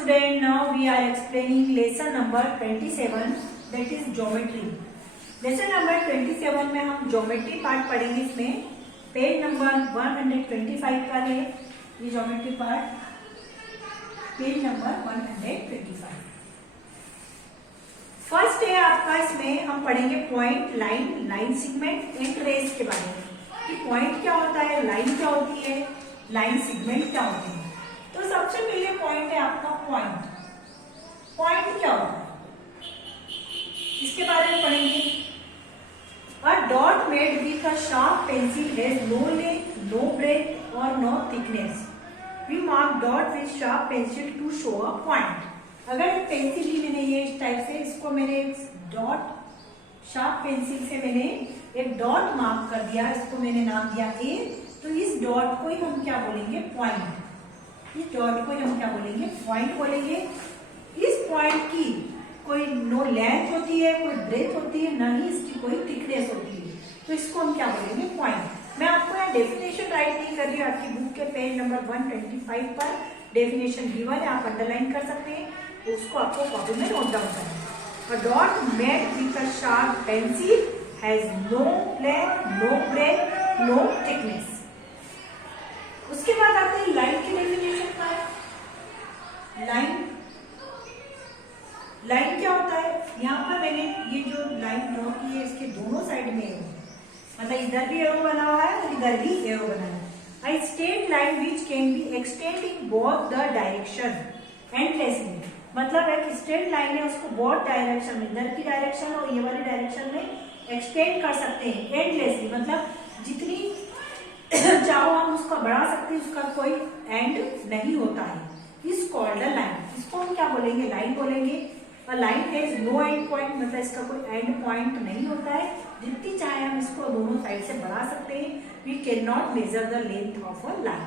student, now we are explaining lesson number 27, that is geometry. lesson number 27 में हम geometry part पढ़ेंगे. इसमें page number 125 पर है ये geometry part, page number 125. First है आपका, इसमें हम पढ़ेंगे point, line, line segment and rays के बारे में कि पॉइंट क्या होता है, लाइन क्या होती है, लाइन सेगमेंट क्या होती है. तो सबसे पहले पॉइंट है आपका पॉइंट. पॉइंट क्या होता है इसके बारे में पढ़ेंगे. A dot made with a sharp pencil has no length, no breadth और no thickness. We mark dot with sharp pencil to show a point. अगर पेंसिल ली मैंने ये इस टाइप से, इसको मैंने डॉट, शार्प पेंसिल से मैंने एक डॉट मार्क कर दिया, इसको मैंने नाम दिया ए. तो इस डॉट को ही हम क्या बोलेंगे, पॉइंट. इस डॉट को हम क्या बोलेंगे, पॉइंट बोलेंगे. इस पॉइंट की कोई नो लेंथ होती है, कोई ब्रेथ होती है, न ही इसकी कोई थिकनेस होती है. तो इसको हम क्या बोलेंगे, पॉइंट. मैं आपको यहाँ डेफिनेशन राइट नहीं कर रही हूँ, आपकी बुक के पेज नंबर 125 पर डेफिनेशन गिवन है, आप अंडरलाइन कर सकते हैं. उसको आपको कॉपी में नोट डाउन करना है. A dot made with a sharp pencil has no length, no breadth, no thickness. उसके बाद आते हैं लाइन की डेफिनेशन पर. लाइन, लाइन क्या होता है. यहाँ पर मैंने ये जो लाइन ड्रॉ की है, इसके दोनों साइड में एरो, मतलब इधर भी एरो बना हुआ है और इधर भी एरो बना है. A straight line which can be extended in both the direction endlessly. मतलब एक स्ट्रेट लाइन है, उसको बोथ डायरेक्शन में, इधर की डायरेक्शन और ये वाली डायरेक्शन में एक्सटेंड कर सकते हैं एंडलेसली. मतलब जितनी चाहो हम उसका बढ़ा सकते हैं, उसका कोई एंड नहीं होता है. इस कॉल्ड लाइन, इसको हम क्या बोलेंगे, लाइन बोलेंगे. और line has no end point, मतलब इसका कोई एंड पॉइंट नहीं होता है. जितनी चाहे हम इसको दोनों साइड से बढ़ा सकते हैं. We can not measure the length of a line.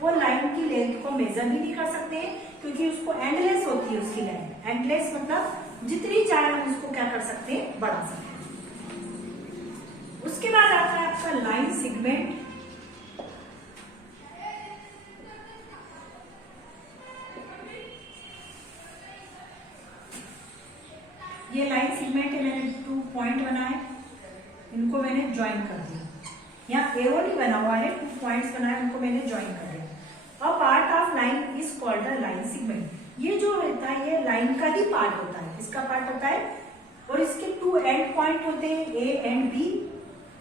वो लाइन की लेंथ को मेजर भी नहीं कर सकते क्योंकि उसको एंडलेस होती है उसकी लाइन. एंडलेस मतलब जितनी चाहे हम उसको क्या कर सकते हैं, बढ़ा सकते हैं. उसके बाद आता है आपका लाइन सेगमेंट. ये लाइन सेगमेंट है, मैंने 2 पॉइंट बनाए, इनको मैंने ज्वाइन कर दिया. यहाँ एरो नहीं बना हुआ है, 2 पॉइंट्स बनाए, उनको मैंने ज्वाइन कर दिया. A part of line is called a line segment. ये जो होता है ये लाइन का ही पार्ट होता है, इसका पार्ट होता है. और इसके 2 एंड पॉइंट होते हैं, A and B,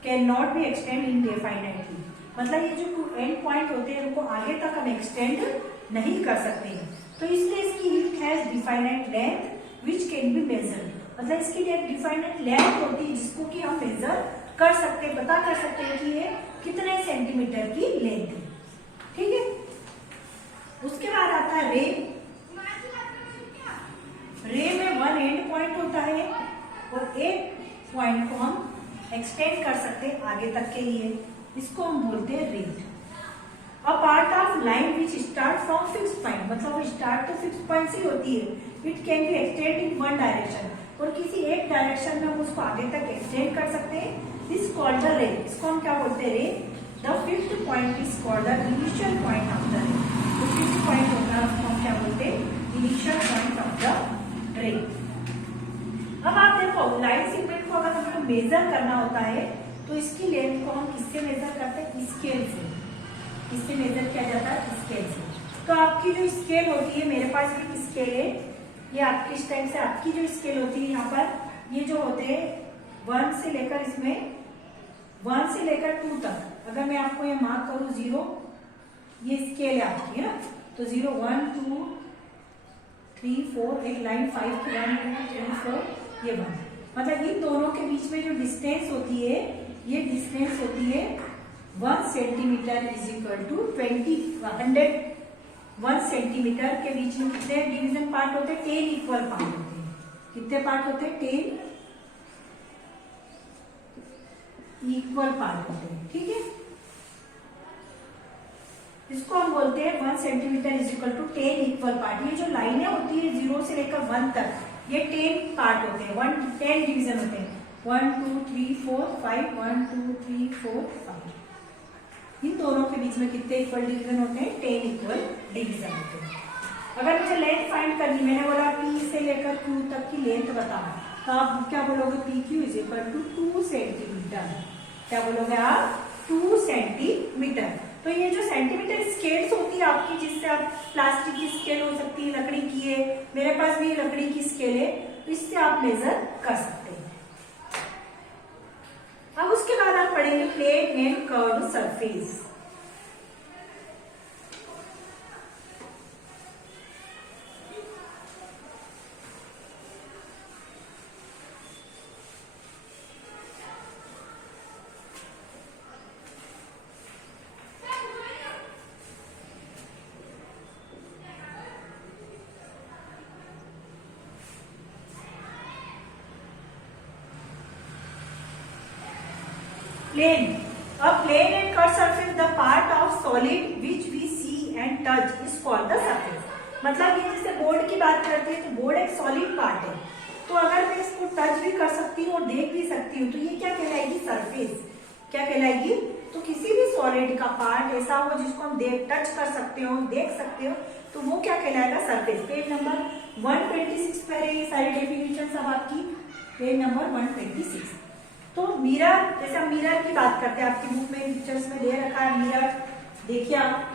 can not be extend indefinitely. मतलब ये जो 2 एंड पॉइंट होते हैं उनको आगे तक हम एक्सटेंड नहीं कर सकते हैं. तो इसलिए इसकी it has definite length which can be measured. मतलब इसके लिए एक डिफाइनाइट लेंथ होती है जिसको कि हम मेजर कर सकते हैं, पता कर सकते हैं कि ये कितने सेंटीमीटर की लेंथ है. ठीक है. उसके बाद आता है रे. रे में 1 एंड पॉइंट होता है और एक पॉइंट को हम एक्सटेंड कर सकते हैं आगे तक के लिए, इसको हम बोलते हैं रे. A part of line which start from fix point, मतलब वो स्टार्ट तो फिक्स पॉइंट से होती है. It can be extend in 1 direction, और किसी एक डायरेक्शन में हम उसको आगे तक एक्सटेंड कर सकते हैं. दिस कॉल्ड द रे. इसको हम क्या बोलते हैं, रे. The fifth point is called the initial point of the रे. तो फिफ्थ पॉइंट होता है, उसको हम क्या बोलते हैं, इनिशियल पॉइंट ऑफ द रे. अब आप देखो लाइन सेगमेंट को अगर हमको मेजर करना होता है तो इसकी लेंथ को हम किससे मेजर करते हैं, स्केल से. किससे मेजर किया जाता है, स्केल से. तो आपकी जो स्केल होती है, मेरे पास भी स्केल है, ये आपकी इस टाइप से आपकी जो स्केल होती है, यहाँ पर ये जो होते हैं 1 से लेकर, इसमें 1 से लेकर 2 तक. अगर मैं आपको ये मार्क करूँ 0, ये स्केल है आपकी, है ना. तो 0, 1, 2, 3, 4, एक लाइन 5 to 1, 2, 3, 4, ये 1. मतलब इन दोनों के बीच में जो डिस्टेंस होती है, ये डिस्टेंस होती है 1 centimetre is equal to 100 centimetre के बीच में कितने डिवीजन पार्ट होते हैं, 10 इक्वल पार्ट होते हैं. कितने पार्ट होते हैं, 10 इक्वल पार्ट होते हैं. ठीक है. इसको हम बोलते हैं 1 centimetre is equal to 10 equal part. ये जो लाइनें होती है 0 से लेकर 1 तक, ये 10 पार्ट होते हैं, 10 डिवीजन होते हैं. 1, 2, 3, 4, 5, 1, 2, 3, 4, 5. इन दोनों के बीच में कितने इक्वल डिवीजन होते हैं, 10 इक्वल डिवीजन होते हैं. अगर मुझे लेंथ फाइंड करनी, मैंने बोला P से लेकर Q तक की लेंथ बताना, तो आप क्या बोलोगे? PQ is equal to 2 centimetre. क्या बोलोगे आप? 2 सेंटीमीटर। तो ये जो सेंटीमीटर स्केल्स होती है आपकी, जिससे आप प्लास्टिक की स्केल हो सकती है, लकड़ी की है, मेरे पास भी लकड़ी की स्केल है, तो इससे आप मेजर कर सकते हैं। अब उसके बाद आप पढ़ेंगे plane and curved surface. Plane. A plane and curved surface, the part of solid which we see and touch is called the surface. मतलब ये जैसे बोर्ड की बात करते हैं, तो बोर्ड एक सॉलिड पार्ट है, तो अगर मैं इसको टच भी कर सकती हूँ और देख भी सकती हूँ, तो ये क्या कहलाएगी? सरफेस। क्या कहलाएगी? तो किसी भी सॉलिड का पार्ट ऐसा हो जिसको हम टच कर सकते हो, देख सकते हो, तो वो क्या कहलाएगा? सरफेस। पेज नंबर 126 पर है ये सारी डेफिनेशन सब आपकी, पेज नंबर 126। तो मिरर, जैसे हम मिरर की बात करते हैं, आपकी बुक में पिक्चर्स में दे रखा है मिरर, देखिए आप,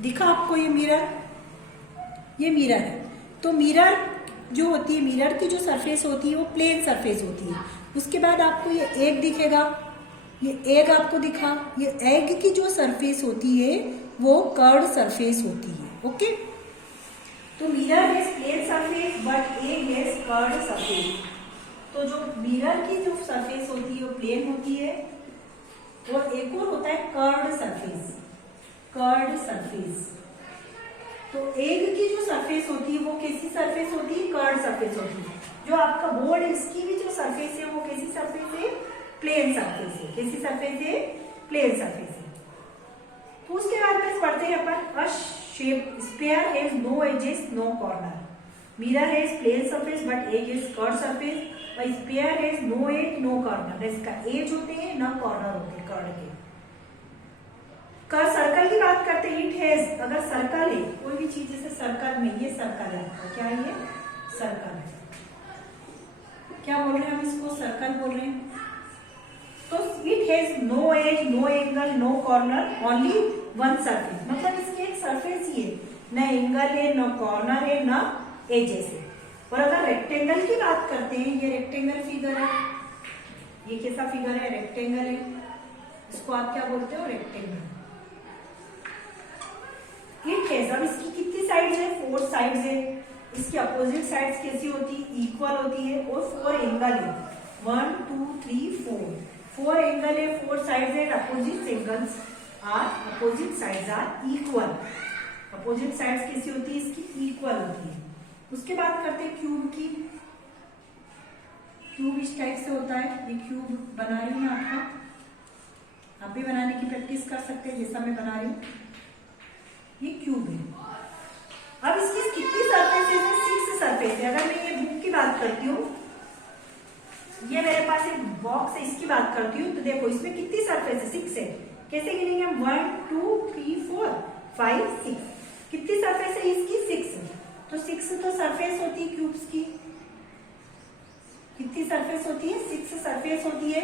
दिखा आपको ये मिरर? ये मिरर है। तो मिरर जो होती है, मिरर की जो सरफेस होती है वो प्लेन सरफेस होती है। उसके बाद आपको ये एग दिखेगा, ये एग आपको दिखा, ये एग की जो सरफेस होती है वो कर्व्ड सरफेस होती है। ओके, तो mirror is plane surface but egg is curved surface. तो जो मिरर की जो सरफेस होती है वो प्लेन होती है, और एक और होता है कर्व्ड सरफेस। Curved surface. तो एग की जो सरफेस होती है वो कैसी सरफेस होती है? कर्व्ड सरफेस होती है। जो आपका बोर्ड है इसकी भी जो सरफेस है वो कैसी सरफेस है? प्लेन सरफेस है। कैसी सरफेस है? प्लेन सरफेस है। तो उसके बाद में पढ़ते हैं अपन, a shape sphere has no edges no corner. Mirror has plane surface but edge is curved surface. Sphere has no edge no corner. इसका एज होते हैं ना कॉर्नर होते हैं कर्व के। सर्कल की बात करते हैं, इट हैज, अगर सर्कल है कोई भी चीज, जैसे सर्कल में ये सर्कल है आपका, क्या है ये? सर्कल है। क्या बोल रहे हैं हम इसको? सर्कल बोल रहे हैं। तो it has no edge no angle no corner only one surface. मतलब इसकी एक सरफेस ही है, न एंगल है न कॉर्नर है न एजेस है। और अगर रेक्टेंगल की बात करते हैं, ये रेक्टेंगल फिगर है, ये कैसा फिगर है? रेक्टेंगल है। इसको आप क्या बोलते हो? रेक्टेंगल। इट हैज, अब इसकी कितनी साइड्स है? 4 साइड्स है। इसकी अपोजिट साइड्स कैसी होती है? इक्वल होती है। और 4 एंगल है, 1 2 3 4। 4 एंगल है, 4 साइड्स है। Opposite angles are, opposite sides are equal. Opposite sides कैसी होती है? इसकी इक्वल होती है। उसके बाद करते हैं क्यूब की। क्यूब इस टाइप से होता है। ये क्यूब बना रही हूं मैं आपका, आप भी बनाने की प्रैक्टिस कर सकते हैं जैसा मैं बना रही हूँ। ये क्यूब है। अब इसकी कितनी सरफेस है? 6 सरफेस है। अगर मैं ये बुक की बात करती हूँ, ये मेरे पास एक बॉक्स है, इसकी बात करती हूँ, तो देखो इसमें कितनी सरफेस है? 6 है। कैसे गिनेंगे हम? 1 2 3 4 5 6। कितनी सरफेस है इसकी? 6। तो 6 तो सरफेस होती है क्यूब्स की। कितनी सरफेस होती है? 6 सरफेस होती है।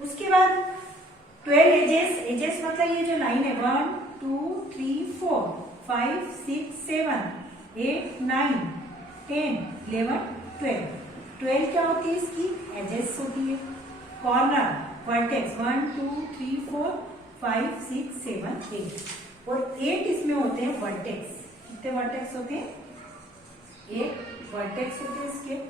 उसके बाद 12 एजेस। एजेस मतलब ये जो लाइन है, 1 2 3 4 5 6 7 8 9 10 11 12। 12 क्या होती है इसकी? एजेस होती है। Corner, vertex 1 2 3 4 5 6 7 8। और 8 इसमें होते हैं वर्टेक्स। कितने वर्टेक्स होते हैं? 8 वर्टेक्स होते हैं इसके।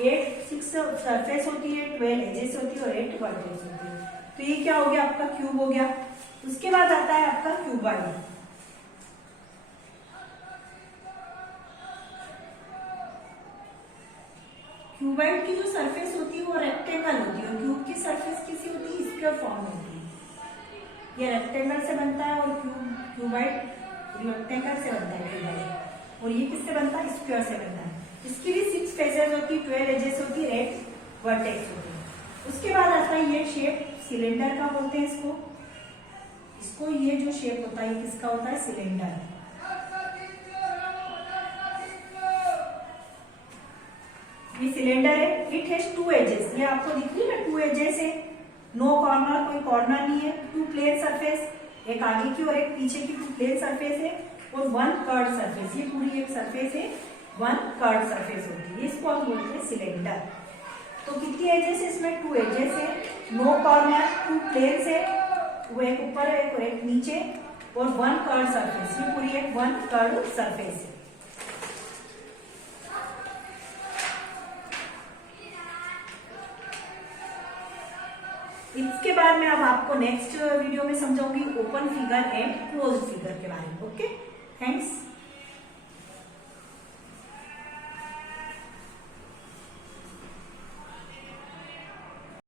6 सरफेस होती है, 12 एजेस होती है और 8 वर्टेक्स होती है। तो ये क्या हो गया? आपका क्यूब हो गया। उसके बाद आता है आपका क्यूबॉइड। क्यूबॉइड की जो सरफेस होती है वो रेक्टेंगल होती है। क्यूब की सरफेस कैसी होती है? स्क्वायर फॉर्म होती है। ये रेक्टेंगल से बनता है और क्यूबॉइड रेक्टेंगल से बनता है क्यूबॉइड। और ये किससे बनता है? स्क्वायर से बनता है। इसकी भी 6 फेजेस होती है, 12 एजेस होती है, 8 वर्टेक्स होती है। उसके बाद आता है ये शेप सिलेंडर का बोलते हैं इसको ये जो शेप होता है किसका होता है, सिलेंडर। ये सिलेंडर है, इट हैज 2 एजेस, ये आपको दिख रही है ना 2 एजेस है, नो कॉर्नर, कोई कॉर्नर नहीं है, 2 प्लेन सरफेस, एक आगे की और एक पीछे की 2 प्लेन सरफेस है और 1 कर्व सरफेस, ये पूरी एक सरफेस है 1 कर्व सरफेस होती है, इसको हम बोलते हैं सिलेंडर। तो कितनी एजेस है इसमें, 2 एजेस है, नो कॉर्नर, 2 प्लेन्स है, वो एक ऊपर है और एक नीचे और 1 कर्व सरफेस, ये पूरी एक 1 कर्व सरफेस है। इसके बाद में अब आपको नेक्स्ट वीडियो में समझाऊंगी open figure and close figure के बारे में। Okay, thanks.